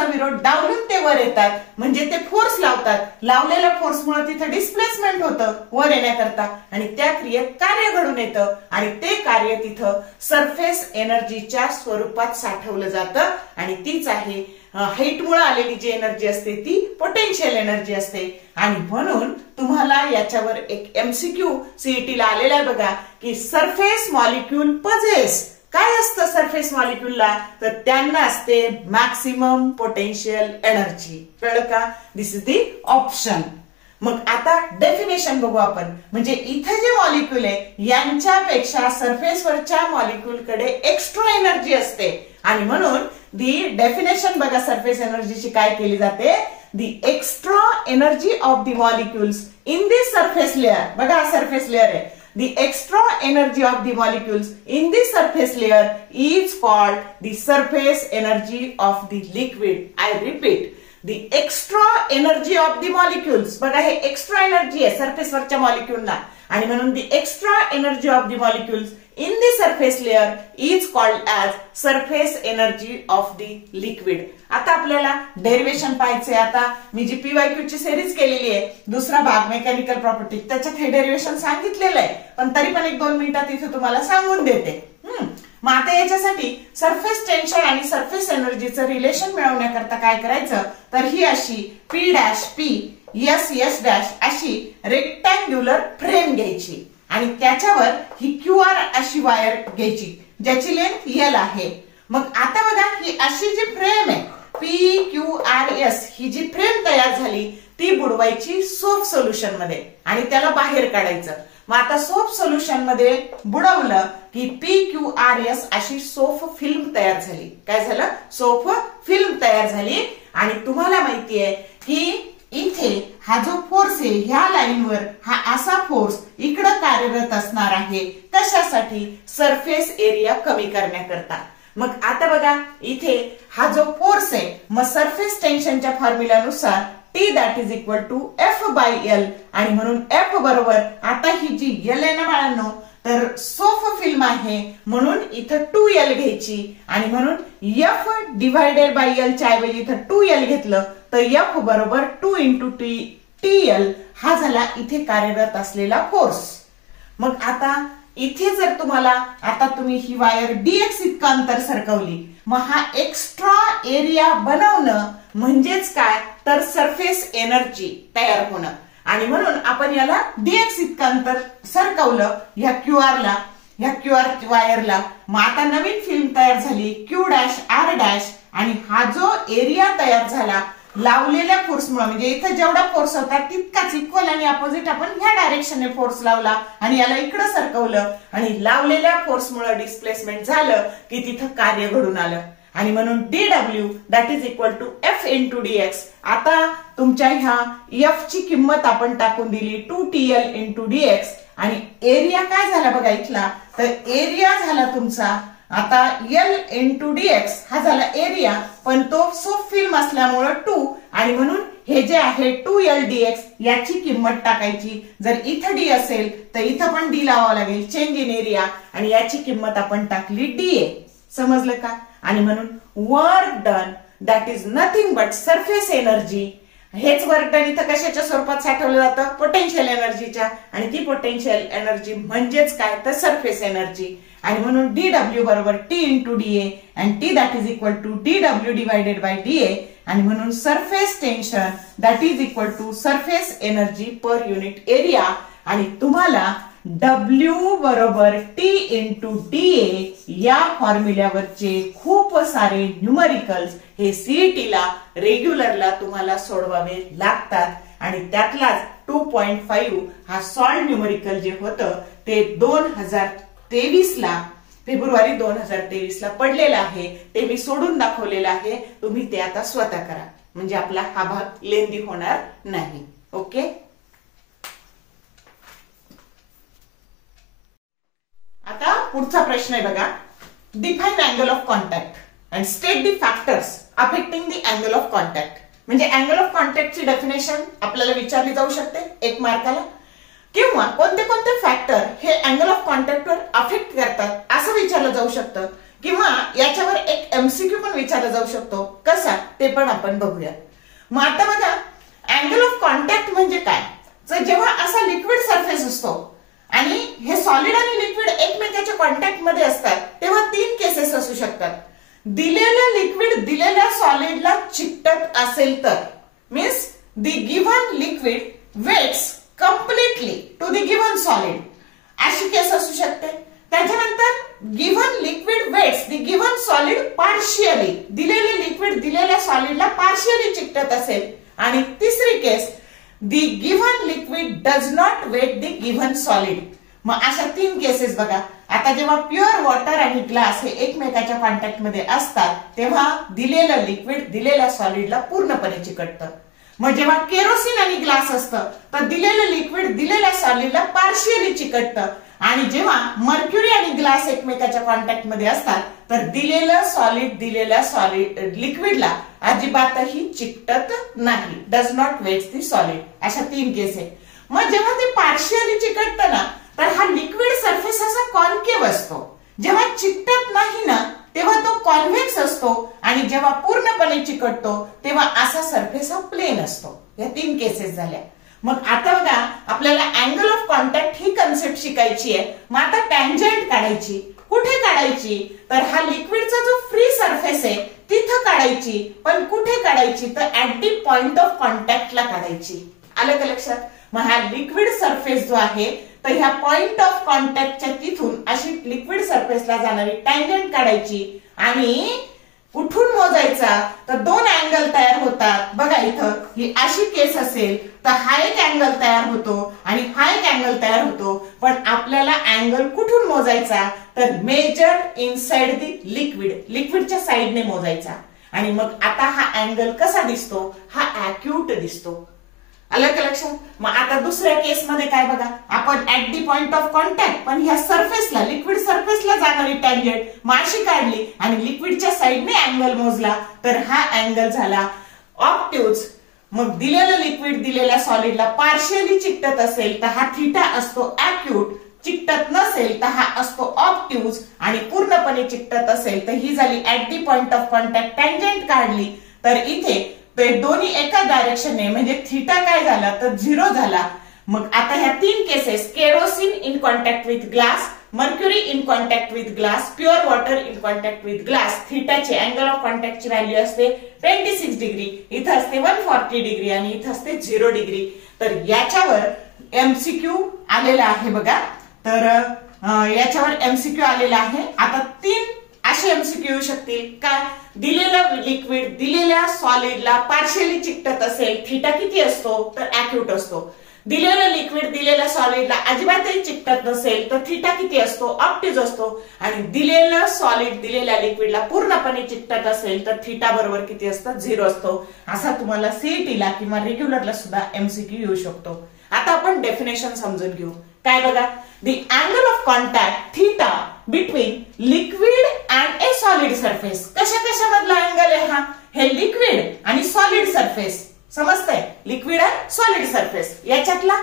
विरोध डावलून ते वर येतात, म्हणजे ते फोर्स लावतात. लावलेल्या फोर्समुळे तिथं डिस्प्लेसमेंट होतं वर येण्याकरता आणि त्या क्रियेत कार्य घडून येतं आणि ते कार्य तिथं सरफेस एनर्जीच्या स्वरूपात साठवलं जातं आणि तीच आहे हाईट मुळे आलेली जी एनर्जी असते ती पोटेन्शियल एनर्जी असते. आणि म्हणून तुम्हाला याच्यावर एक एमसीक्यू सीईटीला आलेला आहे बघा, की सरफेस मॉलिक्यूल पजेस काय असतं सरफेस मॉलिक्यूलला? तर त्यांना असते मॅक्सिमम पोटेन्शियल एनर्जी. कळलं का? दिस इज दी ऑप्शन. मग आता डेफिनेशन बघू आपण. म्हणजे इथे जे मॉलिक्यूल आहे यांच्यापेक्षा सरफेसवरच्या मॉलिक्यूलकडे एक्स्ट्रा एनर्जी असते आणि म्हणून दी डेफिनेशन बघा सरफेस एनर्जीची काय केली जाते? दी extra energy of the molecules in the surface layer. बघा सरफेस लेअर आहे. The extra energy of the molecules in the surface layer is called the surface energy of the liquid. I repeat, the extra energy of the molecules. बघा हे extra energy आहे सरफेसवरच्या मॉलिक्यूलला आणि म्हणून the extra energy of the molecules in the surface layer is called as surface energy of the liquid. आता आपल्याला derivation पाहायचंय. आता मी जी PYQ ची series केलेली आहे दुसरा भाग मेकॅनिकल प्रॉपर्टी, त्याच्यात हे डेरिवेशन सांगितलेलं आहे, पण तरी पण 1-2 मिनिटात इथे तुम्हाला सांगून देते. मग आता याच्यासाठी सरफेस टेन्शन आणि सरफेस एनर्जीचं रिलेशन मिळवण्याकरता काय करायचं? तर ही अशी P' S अशी रेक्टँग्युलर फ्रेम घ्यायची आणि त्याच्यावर ही QR अशी वायर घ्यायची ज्याची लेंथ L आहे. मग आता बघा ही अशी जी फ्रेम आहे PQRS ही जी फ्रेम तयार झाली ती बुडवायची सोप सोल्युशन मध्ये आणि त्याला बाहेर काढायचं. मग आता सोप सोल्युशन मध्ये बुडवलं की PQRS अशी सोप फिल्म तयार झाली. काय झालं? सोप फिल्म तयार झाली. आणि तुम्हाला माहितीये की इथे हा जो फोर्स आहे ह्या लाईनवर हा असा फोर्स इकडं कार्यरत असणार आहे. कशासाठी? सरफेस एरिया कमी करण्याकरता. मग आता बघा इथे हा जो फोर्स आहे मग surface टेन्शनच्या फॉर्म्युलानुसार T that is equal to F/L आणि म्हणून F बरोबर आता ही जी L आहे ना बाळांनो तर सोप फिल्म आहे म्हणून इथं 2L घ्यायची आणि म्हणून F डिवायडेड बाय L च्या ऐवजी इथं 2L घेतलं तर F बरोबर 2 into TL हा झाला इथे कार्यरत असलेला फोर्स. मग आता इथे जर तुम्हाला आता तुम्ही ही वायर dx इतका अंतर सरकवली मग हा एक्स्ट्रा एरिया बनवणं म्हणजेच काय? तर सरफेस एनर्जी तयार होणं आणि म्हणून आपण याला dx इतका अंतर सरकवलं ह्या QR वायरला. मग आता नवीन फिल्म तयार झाली Q', R' आणि हा जो एरिया तयार झाला लावलेल्या फोर्समुळे म्हणजे इथे जेवढा फोर्स होता तितकाच इक्वल आणि अपोजिट आपण ह्या डायरेक्शनने फोर्स लावला आणि याला इकडे सरकवलं आणि लावलेल्या फोर्समुळे डिस्प्लेसमेंट झालं की तिथं कार्य घडून आलं आणि म्हणून dW that is equal to F into dx. आता तुमच्या ह्या F ची किंमत आपण टाकून दिली 2TL into dx आणि एरिया काय झाला बघा इथला तर एरिया झाला तुमचा आता L into dx हा झाला एरिया पण तो सोप फिल्म असल्यामुळे 2 आणि म्हणून हे जे आहे 2L याची किंमत टाकायची. जर इथं डी असेल तर इथं पण डी लावावं लागेल, चेंज इन एरिया, आणि याची किंमत आपण टाकली DA. समजलं का? आणि म्हणून work done that is nothing but surface energy. हेच वर्क डन इथं कशाच्या स्वरूपात साठवलं जातं? पोटेन्शियल एनर्जीच्या. आणि ती पोटेन्शियल एनर्जी म्हणजेच काय? तर सरफेस एनर्जी. आणि म्हणून dW बरोबर T into DA, and T that is equal to dW divided by DA. आणि म्हणून surface tension that is equal to surface energy per unit area. आणि तुम्हाला W बरोबर T इंटू DA या फॉर्म्युल्यावरचे खूप सारे न्यूमरिकल्स हे सीईटीला रेग्युलरला तुम्हाला सोडवावे लागतात. आणि त्यातलाच 2.5 हा सॉल्व्ड न्यूमरिकल जे होतं ते 2023 ला फेब्रुवारी 2023 ला पडलेलं आहे. ते मी सोडून दाखवलेलं आहे. तुम्ही ते आता स्वतः करा, म्हणजे आपला हा भाग लेंदी होणार नाही. ओके. आता पुढचा प्रश्न आहे बघा. Define angle of contact and state the factors affecting the angle of contact. म्हणजे अँगल ऑफ कॉन्टॅक्टची डेफिनेशन आपल्याला विचारली जाऊ शकते 1 मार्काला, किंवा कोणते कोणते फॅक्टर हे अँगल ऑफ कॉन्टॅक्टवर अफेक्ट करतात असं विचारलं जाऊ शकतं, किंवा याच्यावर एक MCQ पण विचारला जाऊ शकतो. कसा ते पण आपण बघूया. मग आता बघा, अँगल ऑफ कॉन्टॅक्ट म्हणजे काय? तर जेव्हा असा लिक्विड सरफेस असतो आणि हे सॉलिड आणि लिक्विड एकमेकांच्या कॉन्टॅक्ट मध्ये असतात, तेव्हा 3 केसेस असू शकतात. दिलेलं लिक्विड दिलेल्या सॉलिडला चिकटत असेल तर, means the given liquid wets completely to the given solid, अशी केस असू शकते. त्याच्यानंतर given liquid wets the given solid partially, दिलेले लिक्विड दिलेल्या सॉलिडला पार्शियली चिकटत असेल. आणि तिसरी case, the given liquid does not wet the given solid. मग अशा 3 केसेस बघा. आता जेव्हा प्युअर वॉटर आणि ग्लास हे एकमेकाच्या कॉन्टॅक्ट मध्ये असतात, तेव्हा दिलेलं लिक्विड दिलेल्या सॉलिडला पूर्णपणे चिकटतं. मग जेव्हा केरोसिन आणि ग्लास असतं तर दिलेलं लिक्विड दिलेल्या सॉलिडला पार्शियली चिकटतं. आणि जेव्हा मर्क्युरी आणि ग्लास एकमेकाच्या कॉन्टॅक्ट मध्ये असतात तर दिलेलं सॉलिड दिलेल्या लिक्विडला अजिबातही चिकटत नाही, does not wet the solid. अशा 3 केस आहेत. मग जेव्हा ते पार्शियली चिकटतं ना, तर हा लिक्विड सरफेस असा कॉन्केव्ह असतो. जेव्हा चिकटत नाही ना, तेव्हा तो कॉन्व्हेक्स असतो. आणि जेव्हा पूर्णपणे चिकटतो तेव्हा असा सरफेस हा प्लेन असतो. या 3 केसेस झाल्या. मग आता बघा, आपल्याला angle of contact he concept शिकायची आहे. मग आता टँजंट काढायची. कुठे काढायची? तर हा लिक्विडचा जो फ्री सरफेस आहे तिथं काढायची. पण कुठे काढायची? तर ऍट दी पॉइंट ऑफ कॉन्टॅक्टला काढायची. आलं का लक्षात? मग हा लिक्विड सरफेस जो आहे तर ह्या पॉइंट ऑफ कॉन्टॅक्टच्या तिथून अशी लिक्विड सरफेसला जाणारी टँजंट काढायची. आणि कुठून मोजायचा? तर 2 अँगल तयार होतात. बघा, इथं ही अशी केस असेल तर हा एक अँगल तयार होतो आणि हा एक अँगल तयार होतो. पण आपल्याला अँगल कुठून मोजायचा? तर मेजर इनसाइड द लिक्विड, लिक्विडच्या साइडने मोजायचा. आणि मग आता हा अँगल कसा दिसतो? हा अॅक्यूट दिसतो. आलं का लक्षात? मग आता दुसऱ्या केस मध्ये काय बघा, आपण at the point of contact पण ह्या सरफेसला लिक्विड सरफेसला जाणारी टँजंट माशी काढली आणि लिक्विडच्या साइडने अँगल मोजला तर हा अँगल झाला ऑब्ट्यूज. मग दिलेलं लिक्विड दिलेल्या सॉलिडला पार्शियली चिकटत असेल तर हा थीटा असतो अॅक्यूट, चिकटत नसेल तर हा असतो ऑब्ट्यूज, आणि पूर्णपणे चिकटत असेल तर ही झाली at the point of contact tangent काढली. तर इथे ते दोन्ही एका डायरेक्शनने, म्हणजे थीटा काय झाला तर 0 झाला. मग आता ह्या 3 cases, kerosene in contact with glass, mercury in contact with glass, pure water in contact with glass, थीटाचे अँगल ऑफ कॉन्टॅक्टची व्हॅल्यू असते 26 डिग्री, इथं असते 140 डिग्री आणि इथं असते 0 डिग्री. तर याच्यावर MCQ आलेला आहे बघा. तर याच्यावर MCQ आलेला आहे. आता 3 असे MCQ येऊ शकतील. काय? दिलेलं लिक्विड दिलेल्या सॉलिडला पार्शियली चिकटत असेल, थीटा किती असतो तर अॅक्यूट असतो. दिलेलं लिक्विड दिलेल्या सॉलिडला अजिबातही चिकटत नसेल तर थीटा किती असतो? ऑब्ट्यूज असतो. आणि दिलेलं सॉलिड दिलेल्या लिक्विडला पूर्णपणे चिकटत असेल तर थीटा बरोबर किती असतं? 0 असतो. असा तुम्हाला सीईटीला किंवा रेग्युलरला सुद्धा MCQ येऊ शकतो. आता आपण डेफिनेशन समजून घेऊ. काय बघा, the angle of contact theta between liquid and a solid surface. कशा कशा मधला अँगल आहे हा? हे लिक्विड आणि सॉलिड सरफेस. समजतंय? लिक्विड अँड सॉलिड सरफेस याच्यातला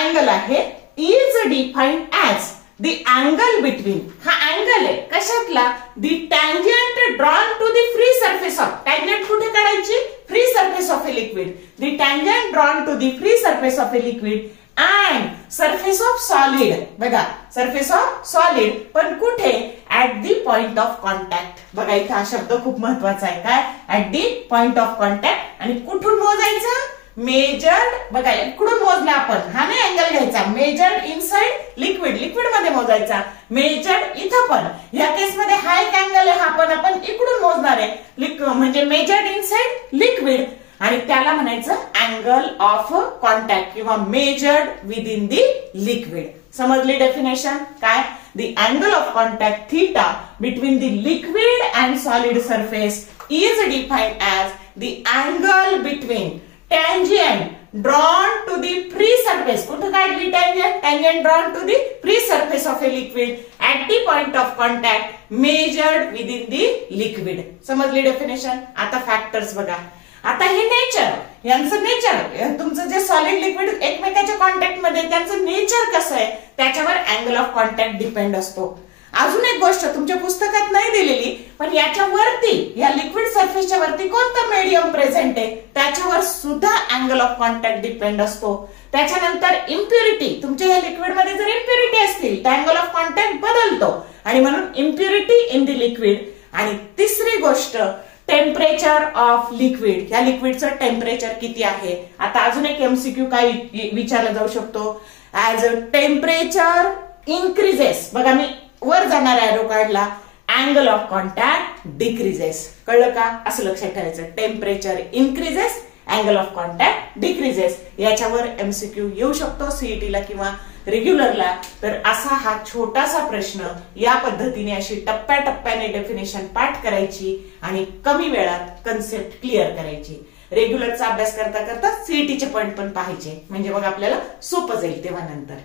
अँगल आहे is defined as the angle between. हा अँगल आहे कशातला? The tangent drawn to the free surface of. Tangent कुठे काढायची? Free surface of a liquid. The tangent drawn to the free surface of a liquid and surface of solid. बघा surface of solid पण कुठे? At the point of contact. बघा इथे हा शब्द खूप महत्वाचा आहे. काय? At the point of contact. आणि कुठून मोजायचं? मेजर्ड. बघा इकडून मोजला आपण. हा नाही अँगल घ्यायचा. Measured inside liquid. लिक्विड मध्ये मोजायचा. मेजर्ड इथं पण या केस मध्ये हा एक अँगल आहे. हा पण आपण इकडून मोजणार आहे. म्हणजे मेजर्ड इनसाइड लिक्विड आणि त्याला म्हणायचं अँगल ऑफ कॉन्टॅक्ट किंवा measured with in the liquid. समजली डेफिनेशन? काय? The angle of contact theta between the liquid and solid surface is defined as the angle between tangent drawn to the free surface. कुठे काढली tangent? Tangent drawn to the free surface of a liquid at the point of contact measured within the liquid. समजली definition? आता factors बघा. आता हे nature, यांचं nature, तुमचं जे सॉलिड लिक्विड एकमेकाच्या कॉन्टॅक्ट मध्ये त्यांचं नेचर कसं आहे त्याच्यावर अँगल ऑफ कॉन्टॅक्ट डिपेंड असतो. अजून एक गोष्ट तुमच्या पुस्तकात नाही दिलेली पण याच्या वरती या लिक्विड सरफेसच्या वरती कोणतं मीडियम प्रेझेंट आहे त्याच्यावर सुद्धा अँगल ऑफ कॉन्टॅक्ट डिपेंड असतो. त्याच्यानंतर इम्प्युरिटी. तुमच्या या लिक्विड मध्ये जर इम्प्युरिटी असतील तर अँगल ऑफ कॉन्टॅक्ट बदलतो आणि म्हणून इम्प्युरिटी इन द लिक्विड. आणि तिसरी गोष्ट टेम्परेचर ऑफ लिक्विड. या लिक्विडचं टेम्परेचर किती आहे? आता अजून एक एमसीक्यू काय विचारला जाऊ शकतो? As a temperature increases. बघा मी वर जाणारा एरो काढला. Angle of contact decreases. कळलं का? असं लक्षात ठेवायचं. Temperature increases, angle of contact decreases. याच्यावर एमसीक्यू येऊ शकतो सीईटीला किंवा रेग्युलरला. तर असा हा छोटासा प्रश्न या पद्धतीने अशी टप्प्याटप्प्याने डेफिनेशन पाठ करायची आणि कमी वेळात कन्सेप्ट क्लिअर करायची. रेग्युलरचा अभ्यास करता करता सीईटीचे पॉइंट पण पाहायचे म्हणजे मग आपल्याला सोपं जाईल तेव्हा नंतर.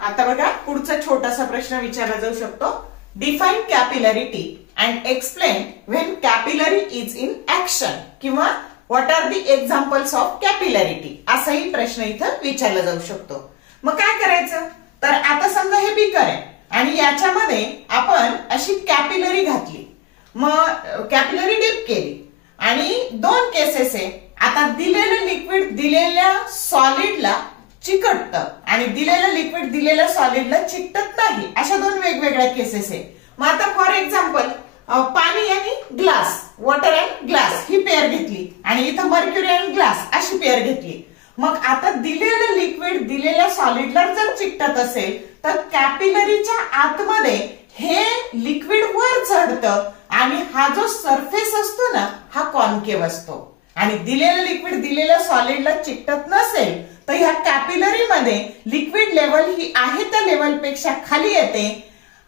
आता बघा पुढचा छोटासा प्रश्न विचारला जाऊ शकतो. Define capillarity and explain when capillary is in action किंवा what are the examples of capillarity असाही प्रश्न इथं विचारला जाऊ शकतो. मग काय करायचं? तर आता समजा हे बीकर आहे आणि याच्यामध्ये आपण अशी कॅपिलरी घातली. मग कॅपिलरी डिप केली आणि दोन केसेस आहे. आता दिलेलं लिक्विड दिलेल्या सॉलिडला चिकटतं आणि दिलेलं लिक्विड दिलेल्या सॉलिडला चिकटत नाही. अशा दोन वेगवेगळ्या केसेस आहे. मग आता फॉर एक्झाम्पल पाणी आणि glass, water and glass he pair घेतली आणि इथं मर्क्युरी अँड ग्लास अशी पेअर घेतली. मग आता दिलेलं लिक्विड दिलेल्या सॉलिडला जर चिकटत असेल तर कॅपिलरीच्या आतमध्ये हे लिक्विड वर चढतं आणि हा जो सरफेस असतो ना हा कॉन्केव्ह असतो. आणि दिलेलं लिक्विड दिलेल्या सॉलिडला चिकटत नसेल तर ह्या कॅपिलरी मध्ये लिक्विड लेवल ही आहे त्या लेवल पेक्षा खाली येते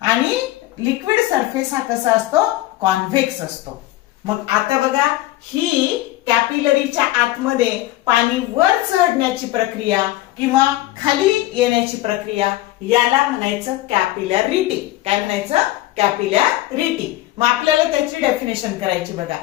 आणि लिक्विड सरफेस हा कसा असतो? कॉन्व्हेक्स असतो. मग आता बघा ही कॅपिलरीच्या आतमध्ये पाणी वर चढण्याची प्रक्रिया किंवा खाली येण्याची प्रक्रिया याला म्हणायचं कॅपिलॅरिटी. काय म्हणायचं? कॅपिलॅरिटी. मग आपल्याला त्याची डेफिनेशन करायची बघा.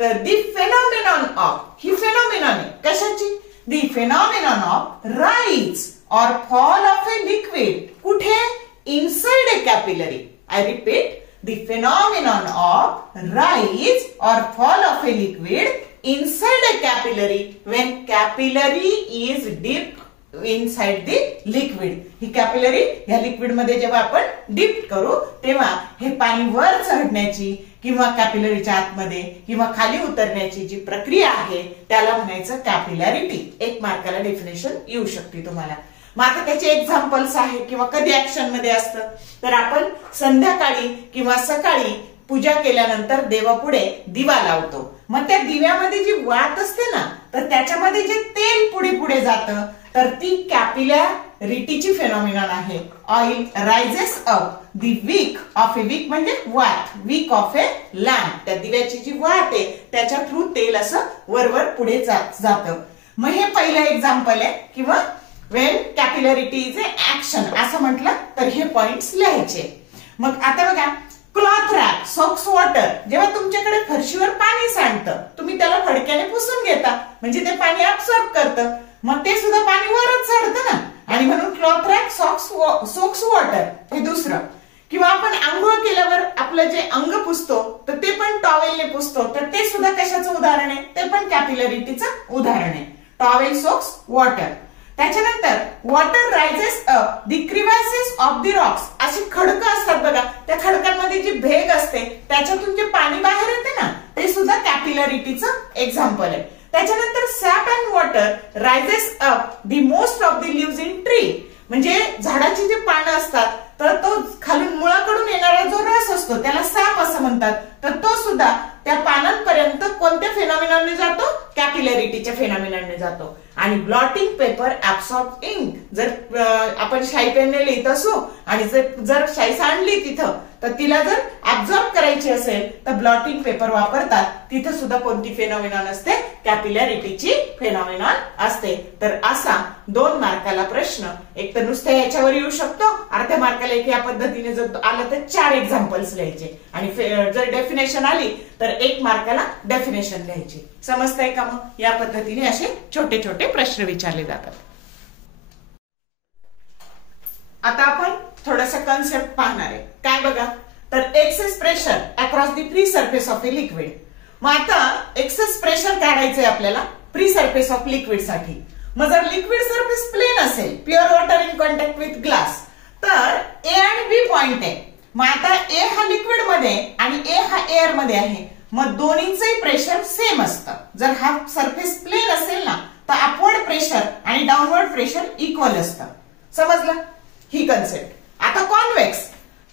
तर दी फेनॉमिनॉन ऑफ, ही फेनॉमिनॉन आहे कशाची? The phenomenon of rise or fall of a liquid कुठे? Inside a capillary. I repeat, the phenomenon of rise or fall of a liquid inside a capillary when capillary is dipped inside the liquid. He capillary या liquid मध्ये जेव्हा आपण deep करू तेव्हा हे पाणी वर चढण्याची किंवा कॅपिलरीच्या आतमध्ये किंवा खाली उतरण्याची जी प्रक्रिया आहे त्याला म्हणायचं कॅपिलॅरिटी. एक मार्काला डेफिनेशन येऊ शकते तुम्हाला. मग आता त्याचे एक्झाम्पल्स आहे किंवा कधी ऍक्शन मध्ये असतं तर आपण संध्याकाळी किंवा सकाळी पूजा केल्यानंतर देवापुढे दिवा लावतो. मग त्या दिव्यामध्ये जी वात असते ना तर त्याच्यामध्ये जे तेल पुढे पुढे जातं तर ती कॅपिलॅरिटीची फेनॉमिनॉन आहे. Oil rises up the wick of a wick म्हणजे वात, विक ऑफ ए लॅम्प. त्या दिव्याची जी वात आहे त्याच्या थ्रू तेल असं वरवर पुढे जातं. मग हे पहिलं एक्झाम्पल आहे किंवा when capillarity is a action असं म्हटलं तर हे पॉइंट्स लिहायचे. मग आता बघा क्लॉथ रॅप, सॉक्स वॉटर, जेव्हा तुमच्याकडे फरशीवर पाणी सांडतं तुम्ही त्याला फडक्याने पुसून घेता म्हणजे ते पाणी ऍब्सॉर्ब करतं, मग ते सुद्धा पाणी वरच सांडतं ना, आणि म्हणून क्लॉथ रॅप, सॉक्स वॉटर हे दुसरं. किंवा आपण आंघोळ केल्यावर आपलं जे अंग पुसतो तर ते पण टॉवेलने पुसतो, तर ते सुद्धा कशाचं उदाहरण आहे, ते पण कॅपिलरिटीचं उदाहरण आहे. Towel, socks, water. त्याच्यानंतर water rises up the crevices of the rocks. अशी खडकं असतात बघा, त्या खडकांमध्ये जी भेग असते त्याच्यातून जे पाणी बाहेर येते ना ते सुद्धा कॅपिलरिटीचं एक्झाम्पल आहे. त्याच्यानंतर sap and water rises up the most of the leaves in tree. म्हणजे झाडाची जी पानं असतात तर तो खालून मुळाकडून येणारा जो रस असतो त्याला सॅप असं म्हणतात, तर तो सुद्धा त्या पानांपर्यंत कोणत्या फेनॉमिनाने जातो, कॅपिलरिटीच्या फेनॉमिनाने जातो. आणि ब्लॉटिंग पेपर ऍब्सॉर्ब इंक. जर आपण शाई पेनने लिहित असू आणि जर शाई सांडली तिथं तर तिला जर ऍब्सॉर्ब करायची असेल तर ब्लॉटिंग पेपर वापरतात. तिथं सुद्धा कोणती फेनॉमिनॉन असते, कॅपिलरिटीची फेनॉमिनॉन असते. तर असा 2 मार्काला प्रश्न एक तर नुसत्या याच्यावर येऊ शकतो, अर्ध्या मार्काला एक या पद्धतीने जर आलं तर 4 एक्झाम्पल्स लिहायचे, आणि जर डेफिनेशन आली तर 1 मार्काला डेफिनेशन लिहायची. समजतंय का? मग या पद्धतीने असे छोटे छोटे प्रश्न विचारले जातात. आता आपण थोडासा कन्सेप्ट पाहणार आहे. काय बघा, तर excess pressure across the free surface of a liquid. मग आता एक्सेस प्रेशर काढायचंय आपल्याला फ्री सरफेस ऑफ लिक्विड साठी. मग जर लिक्विड सरफेस प्लेन असेल, pure water in contact with glass, तर ए आणि बी पॉइंट आहे. मग आता ए हा लिक्विड मध्ये आणि ए हा एअर मध्ये आहे, मग दोन्हींचंही प्रेशर सेम असतं. जर हा सरफेस प्लेन असेल ना तर अपवर्ड प्रेशर आणि डाऊनवर्ड प्रेशर इक्वल असतं. समजलं ही कन्सेप्ट. आता कॉन्व्हेक्स,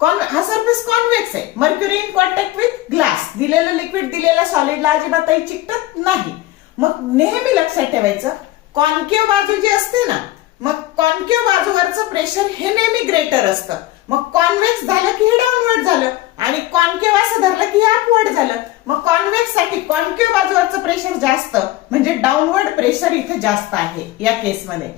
हा सरफेस कॉन्व्हेक्स आहे. Mercury in contact with glass. दिलेलं लिक्विड दिलेल्या सॉलिडला अजिबातही चिकटत नाही. मग नेहमी लक्षात ठेवायचं कॉन्केव्ह बाजू जी असते ना, मग कॉन्केव्ह बाजूवरचं प्रेशर हे नेहमी ग्रेटर असतं. मग कॉन्व्हेक्स झालं की हे डाऊनवर्ड झालं आणि कॉन्केव्ह असं धरलं की हे अपवर्ड झालं. मग कॉन्व्हेक्स साठी कॉन्केव्ह बाजूवरचं प्रेशर जास्त म्हणजे डाऊनवर्ड प्रेशर इथे जास्त आहे या केसमध्ये.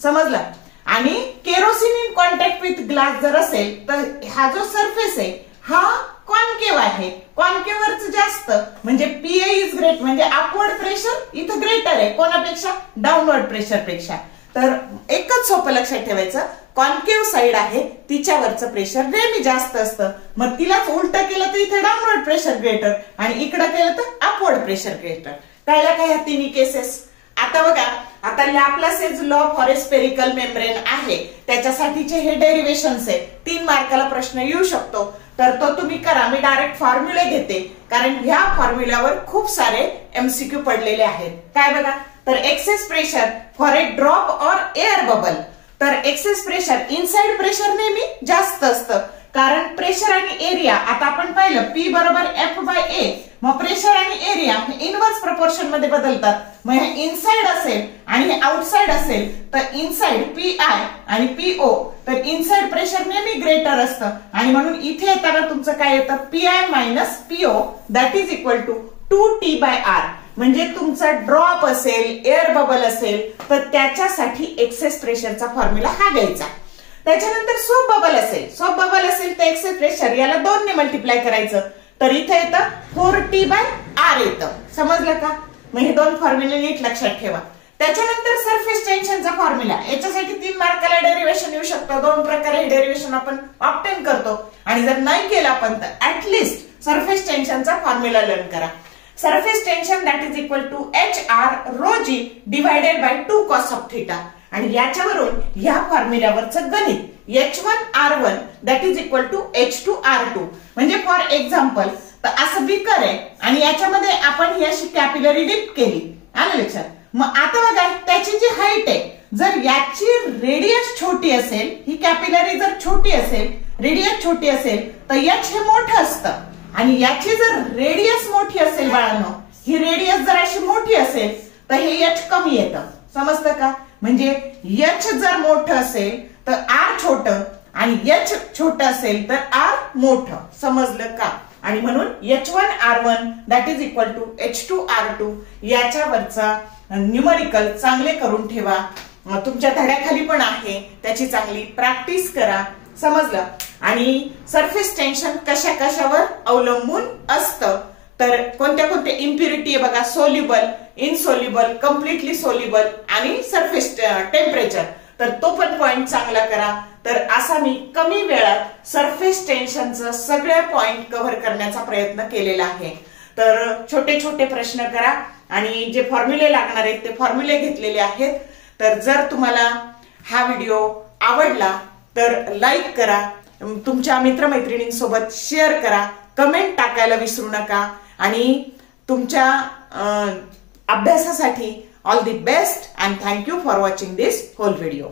समजलं? आणि kerosene in contact with glass जर असेल तर हा जो सरफेस आहे हा कॉन्केव्ह आहे, कॉन्केव्ह वरच जास्त म्हणजे पीए इज ग्रेट म्हणजे अपवर्ड प्रेशर इथं ग्रेटर आहे कोणापेक्षा, डाऊनवर्ड प्रेशर पेक्षा. तर एकच सोपं लक्षात ठेवायचं, कॉन्केव्ह साइड आहे तिच्यावरचं प्रेशर नेहमी जास्त असतं. मग तिलाच उलट केलं तर इथे डाऊनवर्ड प्रेशर ग्रेटर आणि इकडे केलं तर अपवर्ड प्रेशर ग्रेटर. कळलं का ह्या तिन्ही केसेस? आता बघा, आता Laplace's law for a spherical membrane आहे त्याच्यासाठीचे हे डेरिव्हेशन्स आहे. 3 मार्काला प्रश्न येऊ शकतो, तर तो तुम्ही करा. मी डायरेक्ट फॉर्म्युले घेते कारण ह्या फॉर्म्युल्यावर खूप सारे एमसीक्यू पडलेले आहेत. काय बघा, तर excess pressure for a drop or air bubble. तर एक्सेस प्रेशर, इनसाइड प्रेशर नेहमी जास्त असतं कारण प्रेशर आणि एरिया आता आपण पाहिलं P बरोबर F/A. मग प्रेशर आणि एरिया इनवर्स प्रपोर्शन मध्ये बदलतात. मग हे इनसाइड असेल आणि हे आउटसाइड असेल तर इनसाइड PI आणि PO, तर इनसाइड प्रेशर नेहमी ग्रेटर असतं आणि म्हणून इथे येताना तुमचं काय येतं PI - PO that is equal to 2T/R. म्हणजे तुमचा ड्रॉप असेल, एअर बबल असेल तर त्याच्यासाठी एक्सेस प्रेशरचा फॉर्म्युला हा घ्यायचा. त्याच्यानंतर सोप बबल असेल तर एक्सेस प्रेशर याला 2 ने मल्टिप्लाय करायचं, तर इथे येतं 4T/R येतं. समजलं का? मग हे 2 फॉर्म्युले नीट लक्षात ठेवा. त्याच्यानंतर सरफेस टेन्शनचा फॉर्म्युला, याच्यासाठी 3 मार्काला डेरिव्हेशन येऊ शकतं. 2 प्रकारे डेरिव्हेशन आपण ऑब्टेन करतो आणि जर नाही केलं आपण तर ऍटलिस्ट सरफेस टेन्शनचा फॉर्म्युला लर्न करा. Surface tension that is equal to HR ρg divided by 2 cos of theta. आणि याच्यावरून ह्या फॉर्म्युल्यावरचं गणित H1R1 that is equal to H2R2. म्हणजे फॉर एक्झाम्पल तर असं बीकर आहे आणि याच्यामध्ये आपण ही अशी कॅपिलरी डिप केली, आलं लक्षात? मग आता बघा त्याची जी हाईट आहे, जर याची रेडियस छोटी असेल, ही कॅपिलरी जर छोटी असेल, रेडियस छोटी असेल तर H हे मोठं असतं आणि याची जर रेडियस मोठी असेल बाळांनो, ही रेडियस जर अशी मोठी असेल तर हे H कमी येतं. समजतं का? म्हणजे H जर मोठं असेल तर R छोटं आणि H छोटं असेल तर R मोठं. समजलं का? आणि म्हणून H1R1 that is equal to H2R2 याच्यावरचा न्यूमरिकल चांगले करून ठेवा. तुमच्या धड्याखाली पण आहे, त्याची चांगली प्रॅक्टिस करा. समजलं. आणि सरफेस टेन्शन कशा कशावर अवलंबून असतं, तर कोणत्या कोणत्या इम्प्युरिटी आहे बघा, सोल्युबल, इनसोल्युबल, कम्प्लिटली सोल्युबल आणि सरफेस टेम्परेचर. तर तो पण पॉइंट चांगला करा. तर असा मी कमी वेळात सरफेस टेन्शनचं सगळे पॉइंट कव्हर करण्याचा प्रयत्न केलेला आहे. तर छोटे छोटे प्रश्न करा आणि जे फॉर्म्युले लागणार आहेत ते फॉर्म्युले घेतलेले आहेत. तर जर तुम्हाला हा व्हिडिओ आवडला तर लाईक करा, तुमच्या मित्रमैत्रिणींसोबत शेअर करा, कमेंट टाकायला विसरू नका आणि तुमच्या अभ्यासासाठी all the best and thank you for watching this whole video.